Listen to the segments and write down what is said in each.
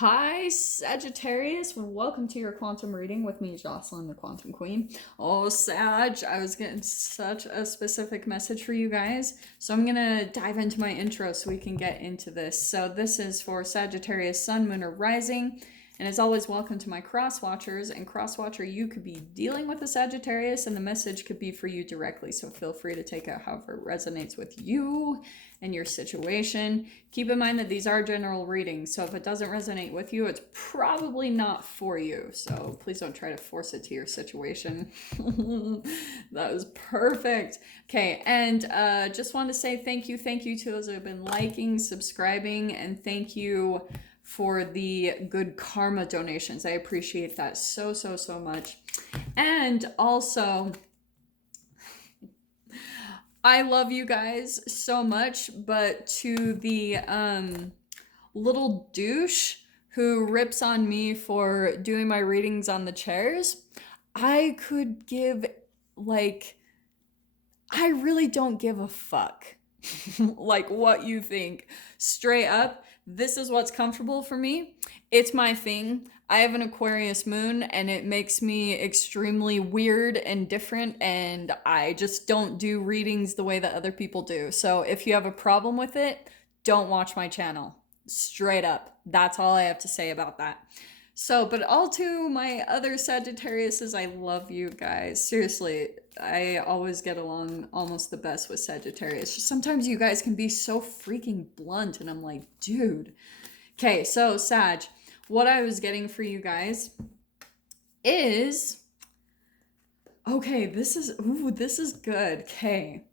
Hi, Sagittarius. Welcome to your quantum reading with me, Jocelyn, the Quantum Queen. Oh, Sag, I was getting such a specific message for you guys. So I'm going to dive into my intro so we can get into this. So this is for Sagittarius, Sun, Moon, or Rising. And as always, welcome to my cross watchers. And cross watcher, you could be dealing with a Sagittarius, and the message could be for you directly. So feel free to take it however it resonates with you and your situation. Keep in mind that these are general readings, so if it doesn't resonate with you, it's probably not for you. So please don't try to force it to your situation. That was perfect. Okay, and just want to say thank you to those who have been liking, subscribing, and thank you for the good karma donations. I appreciate that so much. And also, I love you guys so much, but to the little douche who rips on me for doing my readings on the chairs, I could give, like, I really don't give a fuck like what you think. Straight up, this is what's comfortable for me. It's my thing. I have an Aquarius moon and it makes me extremely weird and different, and I just don't do readings the way that other people do. So if you have a problem with it, don't watch my channel. Straight up. That's all I have to say about that. So, but all to my other Sagittariuses, I love you guys. Seriously, I always get along almost the best with Sagittarius. Just sometimes you guys can be so freaking blunt, and I'm like, dude. Okay, so Sag, what I was getting for you guys is, okay, this is good. Okay.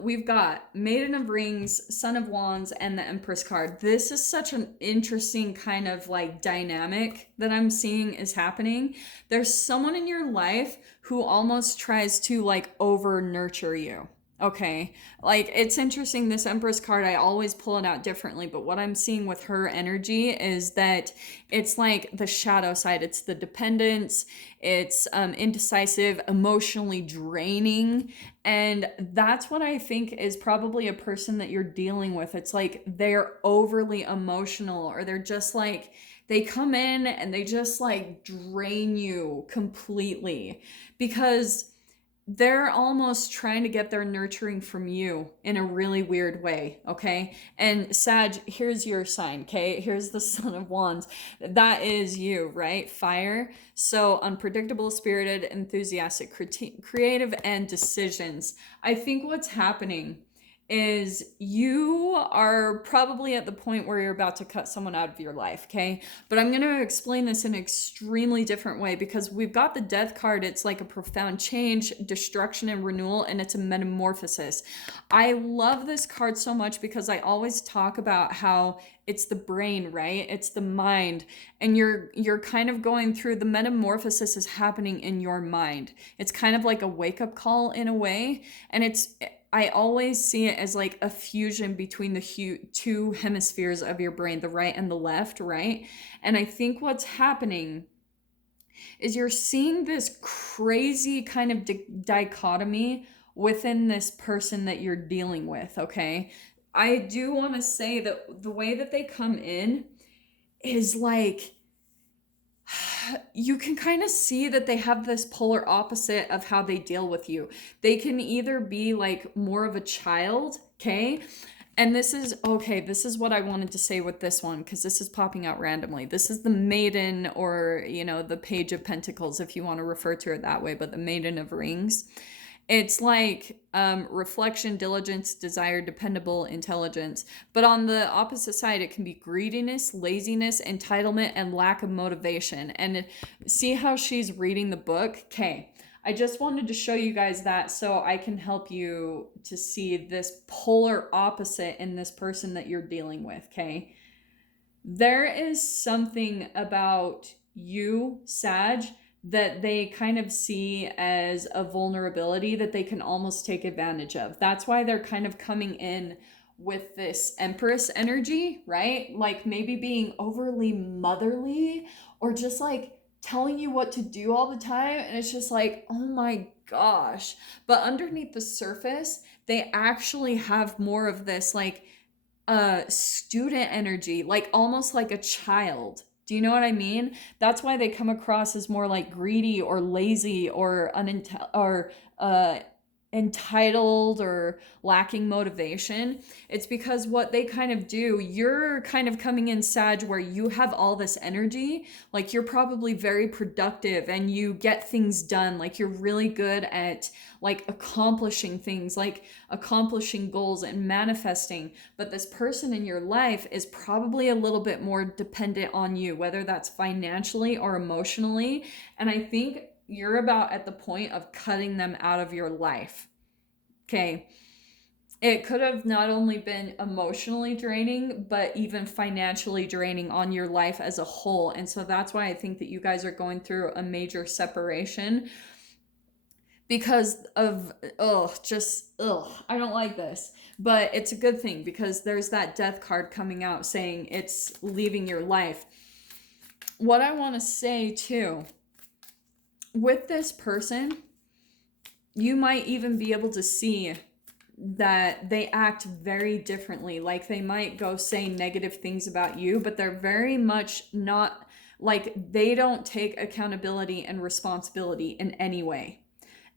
We've got Maiden of Rings, Son of Wands, and the Empress card. This is such an interesting kind of like dynamic that I'm seeing is happening. There's someone in your life who almost tries to like over nurture you. Okay, like it's interesting. This Empress card, I always pull it out differently, but what I'm seeing with her energy is that it's like the shadow side. It's the dependence, it's indecisive, emotionally draining, and that's what I think is probably a person that you're dealing with. It's like they're overly emotional, or they're just like, they come in and they just like drain you completely because they're almost trying to get their nurturing from you in a really weird way, okay? And Sag, here's your sign, okay? Here's the Son of Wands. That is you, right? Fire. So unpredictable, spirited, enthusiastic, creative, and decisions. I think what's happening is you are probably at the point where you're about to cut someone out of your life, okay? But I'm going to explain this in an extremely different way because we've got the Death card. It's like a profound change, destruction, and renewal, and it's a metamorphosis. I love this card so much because I always talk about how it's the brain, right? It's the mind, and you're kind of going through the metamorphosis is happening in your mind. It's kind of like a wake-up call in a way, and I always see it as like a fusion between the two hemispheres of your brain, the right and the left, right? And I think what's happening is you're seeing this crazy kind of dichotomy within this person that you're dealing with, okay? I do want to say that the way that they come in is like, you can kind of see that they have this polar opposite of how they deal with you. They can either be like more of a child, okay? And this is what I wanted to say with this one, because this is popping out randomly. This is the Maiden, or, you know, the Page of Pentacles, if you want to refer to it that way, but the Maiden of Rings. It's like reflection, diligence, desire, dependable, intelligence. But on the opposite side, it can be greediness, laziness, entitlement, and lack of motivation. And see how she's reading the book? Okay. I just wanted to show you guys that so I can help you to see this polar opposite in this person that you're dealing with, okay? There is something about you, Sag, that they kind of see as a vulnerability that they can almost take advantage of. That's why they're kind of coming in with this Empress energy, right? Like maybe being overly motherly, or just like telling you what to do all the time. And it's just like, oh my gosh. But underneath the surface, they actually have more of this like student energy, like almost like a child. Do you know what I mean? That's why they come across as more like greedy or lazy or uh entitled or lacking motivation. It's because what they kind of do, you're kind of coming in Sag where you have all this energy, like you're probably very productive and you get things done, like you're really good at like accomplishing things, like accomplishing goals and manifesting. But this person in your life is probably a little bit more dependent on you, whether that's financially or emotionally. And I think you're about at the point of cutting them out of your life. Okay. It could have not only been emotionally draining, but even financially draining on your life as a whole. And so that's why I think that you guys are going through a major separation because of, I don't like this. But it's a good thing because there's that death card coming out saying it's leaving your life. What I want to say too, with this person, you might even be able to see that they act very differently. Like they might go say negative things about you, but they're very much not, like they don't take accountability and responsibility in any way.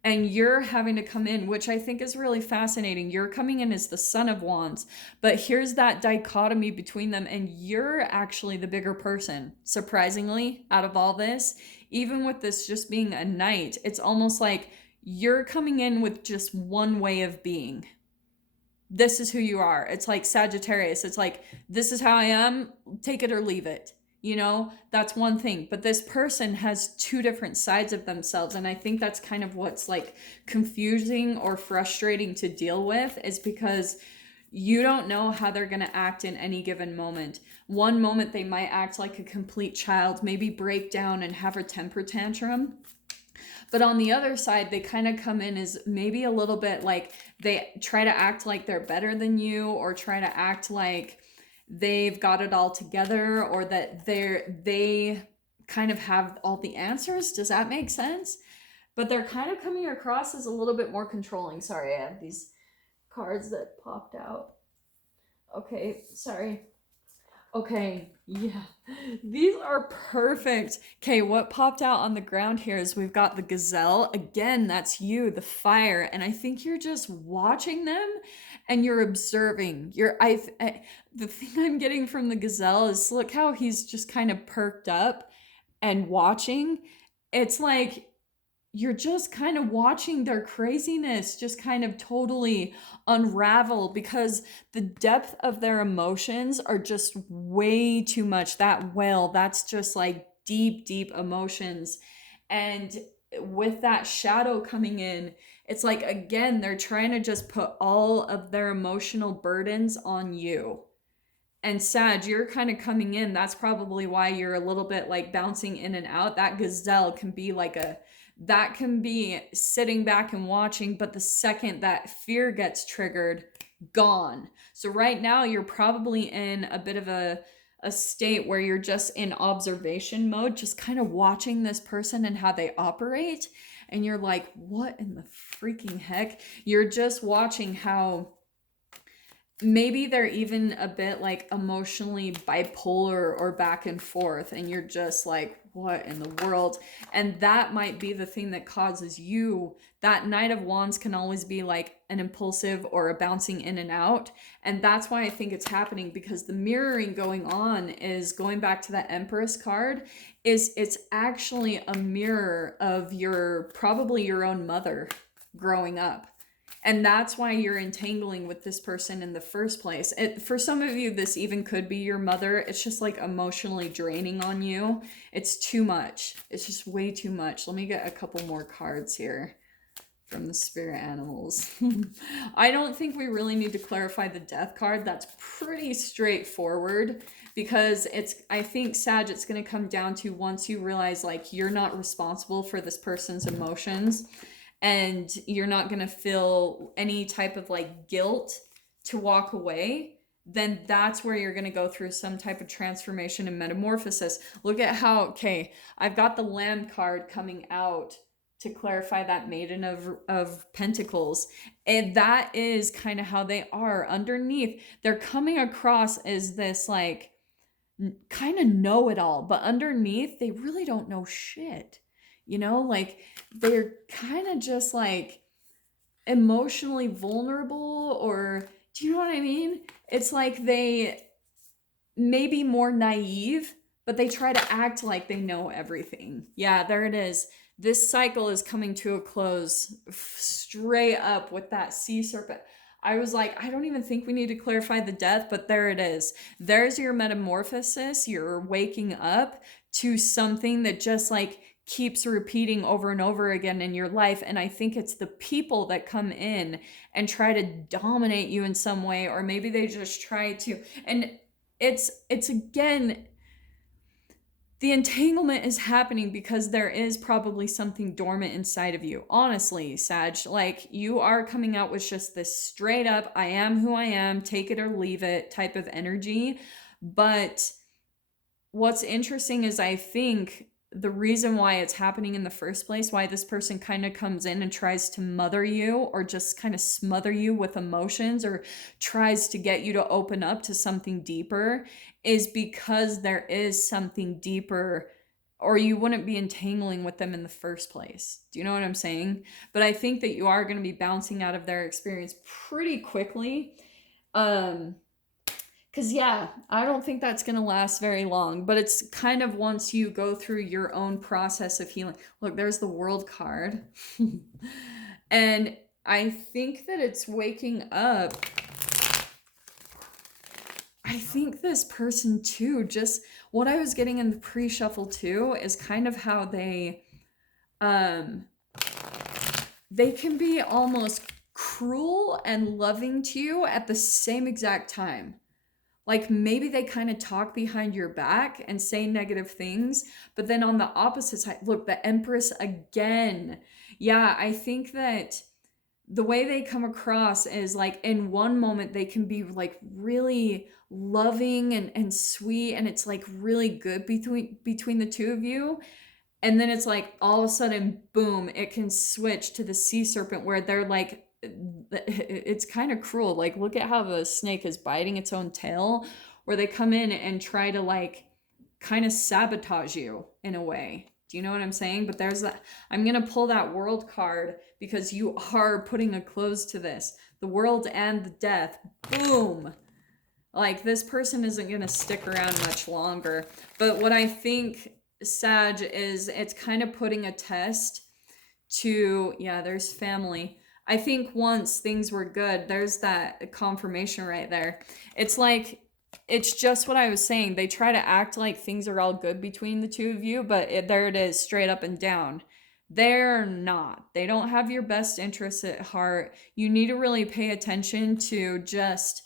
And you're having to come in, which I think is really fascinating. You're coming in as the Son of Wands, but here's that dichotomy between them, and you're actually the bigger person, surprisingly, out of all this. Even with this just being a Knight, it's almost like you're coming in with just one way of being. This is who you are. It's like Sagittarius. It's like, this is how I am, take it or leave it. You know, that's one thing. But this person has two different sides of themselves. And I think that's kind of what's like confusing or frustrating to deal with, is because you don't know how they're going to act in any given moment. One moment they might act like a complete child, maybe break down and have a temper tantrum. But on the other side, they kind of come in as maybe a little bit like they try to act like they're better than you, or try to act like they've got it all together, or that they kind of have all the answers. Does that make sense? But they're kind of coming across as a little bit more controlling. Sorry, I have these cards that popped out. Okay, sorry. Okay, yeah. These are perfect. Okay, what popped out on the ground here is we've got the gazelle. Again, that's you, the fire. And I think you're just watching them and you're observing. The thing I'm getting from the gazelle is look how he's just kind of perked up and watching. It's like you're just kind of watching their craziness just kind of totally unravel, because the depth of their emotions are just way too much. That well, that's just like deep, deep emotions. And with that shadow coming in, it's like, again, they're trying to just put all of their emotional burdens on you. And Sag, you're kind of coming in. That's probably why you're a little bit like bouncing in and out. That gazelle can be like that can be sitting back and watching, but the second that fear gets triggered, gone. So right now you're probably in a bit of a state where you're just in observation mode, just kind of watching this person and how they operate. And you're like, what in the freaking heck? You're just watching how maybe they're even a bit like emotionally bipolar or back and forth, and you're just like, what in the world? And that might be the thing that causes you. That Knight of Wands can always be like an impulsive or a bouncing in and out. And that's why I think it's happening, because the mirroring going on is going back to that Empress card, is it's actually a mirror of probably your own mother growing up. And that's why you're entangling with this person in the first place. For some of you, this even could be your mother. It's just like emotionally draining on you. It's too much. It's just way too much. Let me get a couple more cards here from the spirit animals. I don't think we really need to clarify the death card. That's pretty straightforward, because I think, Sag, it's going to come down to, once you realize like you're not responsible for this person's emotions, and you're not going to feel any type of like guilt to walk away, then that's where you're going to go through some type of transformation and metamorphosis. Look at how, okay, I've got the Lamb card coming out to clarify that Maiden of Pentacles. And that is kind of how they are underneath. They're coming across as this like kind of know it all, but underneath they really don't know shit. You know, like they're kind of just like emotionally vulnerable, or do you know what I mean? It's like they may be more naive, but they try to act like they know everything. Yeah, there it is. This cycle is coming to a close straight up with that sea serpent. I was like, I don't even think we need to clarify the death, but there it is. There's your metamorphosis. You're waking up to something that just like keeps repeating over and over again in your life. And I think it's the people that come in and try to dominate you in some way, or maybe they just try to. And it's again, the entanglement is happening because there is probably something dormant inside of you. Honestly, Sag, like you are coming out with just this straight up, I am who I am, take it or leave it type of energy. But what's interesting is I think the reason why it's happening in the first place, why this person kind of comes in and tries to mother you or just kind of smother you with emotions or tries to get you to open up to something deeper, is because there is something deeper, or you wouldn't be entangling with them in the first place. Do you know what I'm saying? But I think that you are going to be bouncing out of their experience pretty quickly. Because, yeah, I don't think that's going to last very long. But it's kind of once you go through your own process of healing. Look, there's the World card. And I think that it's waking up. I think this person, too, just what I was getting in the pre-shuffle, too, is kind of how they can be almost cruel and loving to you at the same exact time. Like maybe they kind of talk behind your back and say negative things, but then on the opposite side, look, the Empress again. Yeah, I think that the way they come across is like in one moment they can be like really loving and sweet, and it's like really good between the two of you. And then it's like all of a sudden, boom, it can switch to the sea serpent where they're like, it's kind of cruel. Like, look at how the snake is biting its own tail, where they come in and try to like kind of sabotage you in a way. Do you know what I'm saying? But there's that. I'm going to pull that World card because you are putting a close to this. The World and the Death. Boom. Like, this person isn't going to stick around much longer. But what I think, Sag, is it's kind of putting a test to, yeah, there's family. I think once things were good, there's that confirmation right there. It's like, it's just what I was saying. They try to act like things are all good between the two of you, but there it is, straight up and down. They're not. They don't have your best interests at heart. You need to really pay attention to just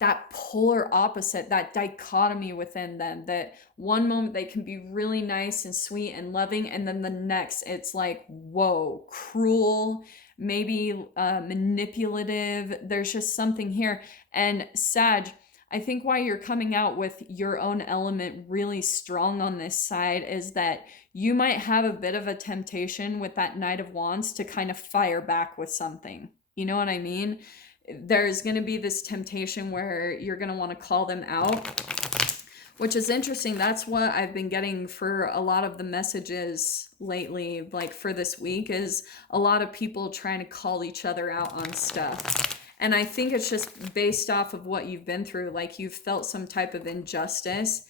that polar opposite, that dichotomy within them, that one moment they can be really nice and sweet and loving, and then the next it's like, whoa, cruel, maybe manipulative. There's just something here. And Sag, I think why you're coming out with your own element really strong on this side is that you might have a bit of a temptation with that Knight of Wands to kind of fire back with something. You know what I mean? There's going to be this temptation where you're going to want to call them out, which is interesting. That's what I've been getting for a lot of the messages lately, like for this week, is a lot of people trying to call each other out on stuff. And I think it's just based off of what you've been through. Like you've felt some type of injustice,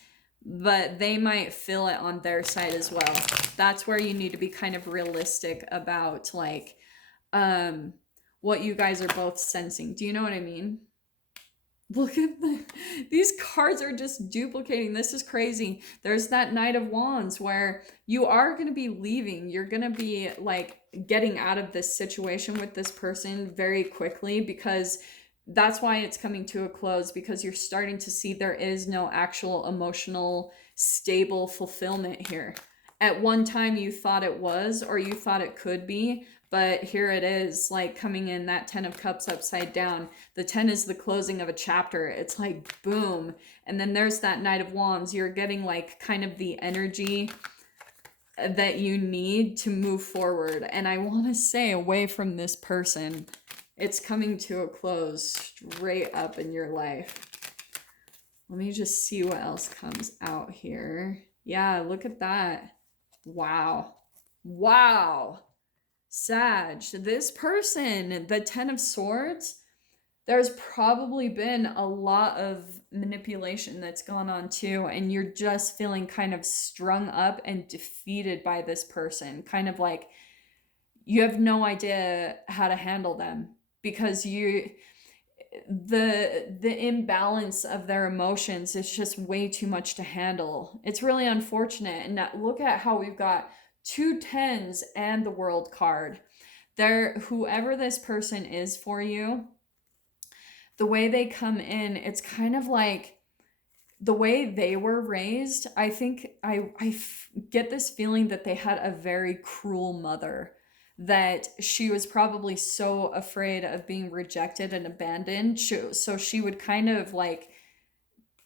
but they might feel it on their side as well. That's where you need to be kind of realistic about like, what you guys are both sensing. Do you know what I mean? Look at these cards are just duplicating. This is crazy. There's that Knight of Wands where you are going to be leaving. You're going to be like getting out of this situation with this person very quickly, because that's why it's coming to a close, because you're starting to see there is no actual emotional stable fulfillment here. At one time you thought it was, or you thought it could be, but here it is, like coming in, that 10 of Cups upside down. The 10 is the closing of a chapter. It's like, boom. And then there's that Knight of Wands. You're getting like kind of the energy. that you need to move forward. And I want to say, away from this person, it's coming to a close straight up in your life. Let me just see what else comes out here. Yeah, look at that. Wow. Wow. Sag, this person, the Ten of Swords, there's probably been a lot of manipulation that's gone on too, and you're just feeling kind of strung up and defeated by this person. Kind of like you have no idea how to handle them because the imbalance of their emotions is just way too much to handle. It's really unfortunate. And now look at how we've got 2 10s and the World card. Whoever this person is for you, the way they come in, it's kind of like the way they were raised. I think I get this feeling that they had a very cruel mother, that she was probably so afraid of being rejected and abandoned. So she would kind of like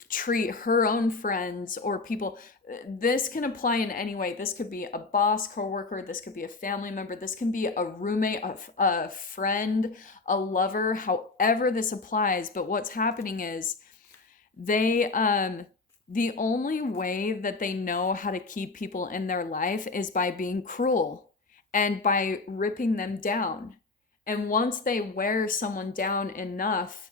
treat her own friends or people. This can apply in any way. This could be a boss, coworker, this could be a family member, this can be a roommate, a friend, a lover, however this applies. But what's happening is they the only way that they know how to keep people in their life is by being cruel and by ripping them down. And once they wear someone down enough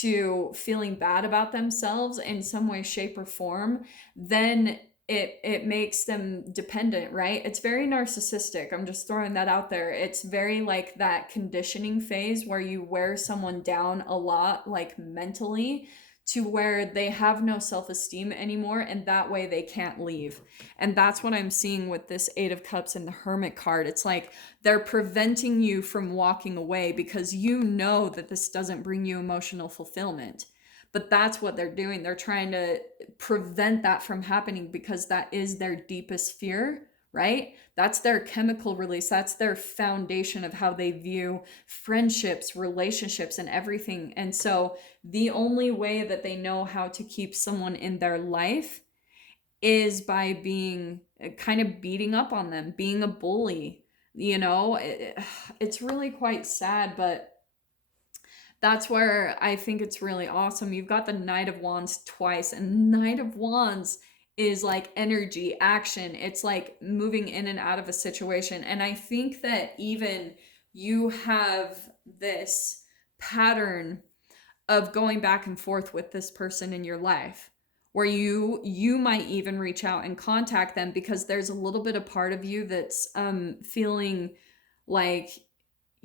to feeling bad about themselves in some way, shape, or form, then it makes them dependent, right? It's very narcissistic. I'm just throwing that out there. It's very like that conditioning phase where you wear someone down a lot, like mentally, to where they have no self-esteem anymore, and that way they can't leave. And that's what I'm seeing with this Eight of Cups and the Hermit card. It's like they're preventing you from walking away because you know that this doesn't bring you emotional fulfillment. But that's what they're doing. They're trying to prevent that from happening because that is their deepest fear, right? That's their chemical release. That's their foundation of how they view friendships, relationships, and everything. And so the only way that they know how to keep someone in their life is by being kind of beating up on them, being a bully. It's really quite sad, but that's where I think it's really awesome. You've got the Knight of Wands twice, and Knight of Wands is like energy, action. It's like moving in and out of a situation. And I think that even you have this pattern of going back and forth with this person in your life, where you might even reach out and contact them because there's a little bit of part of you that's feeling like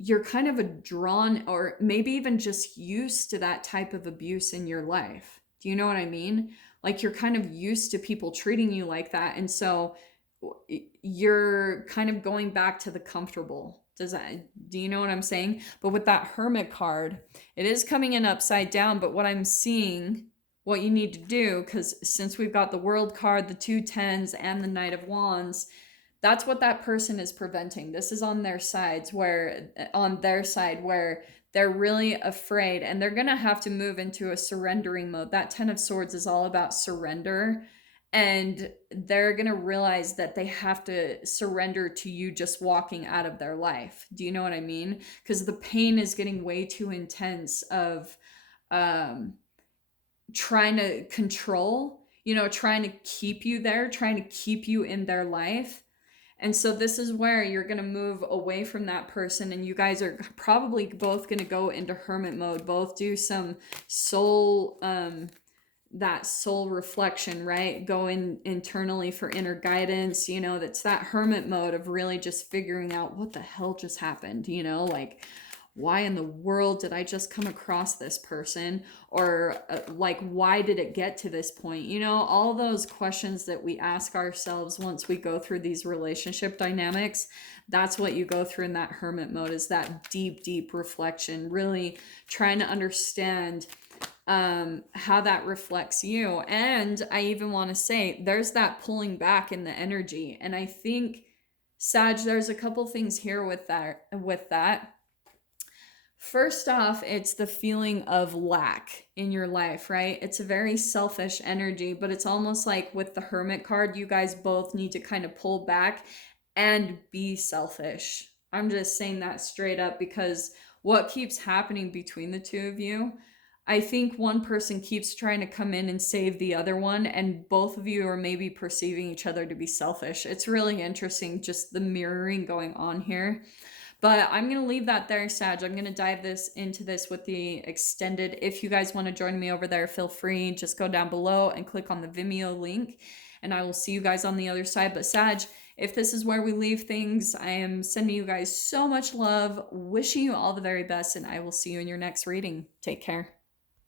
you're kind of a drawn or maybe even just used to that type of abuse in your life. Do you know what I mean? Like you're kind of used to people treating you like that. And so you're kind of going back to the comfortable. Do you know what I'm saying? But with that Hermit card, it is coming in upside down. But what I'm seeing, what you need to do, because since we've got the World card, the 2 10s, and the Knight of Wands, that's what that person is preventing. This is on their side where they're really afraid, and they're going to have to move into a surrendering mode. That 10 of Swords is all about surrender, and they're going to realize that they have to surrender to you just walking out of their life. Do you know what I mean? Because the pain is getting way too intense of trying to control, trying to keep you there, trying to keep you in their life. And so this is where you're going to move away from that person, and you guys are probably both going to go into hermit mode, both do some soul, that soul reflection, right? Go in internally for inner guidance. That's that hermit mode of really just figuring out what the hell just happened, like, why in the world did I just come across this person? Or like, why did it get to this point? All those questions that we ask ourselves once we go through these relationship dynamics, that's what you go through in that hermit mode, is that deep, deep reflection, really trying to understand how that reflects you. And I even want to say there's that pulling back in the energy. And I think, Sag, there's a couple things here with that. First off, it's the feeling of lack in your life, right? It's a very selfish energy, but it's almost like with the Hermit card, you guys both need to kind of pull back and be selfish. I'm just saying that straight up because what keeps happening between the two of you, I think one person keeps trying to come in and save the other one, and both of you are maybe perceiving each other to be selfish. It's really interesting, just the mirroring going on here. But I'm going to leave that there, Sag. I'm going to dive into this with the extended. If you guys want to join me over there, feel free. Just go down below and click on the Vimeo link, and I will see you guys on the other side. But Sag, if this is where we leave things, I am sending you guys so much love, wishing you all the very best, and I will see you in your next reading. Take care.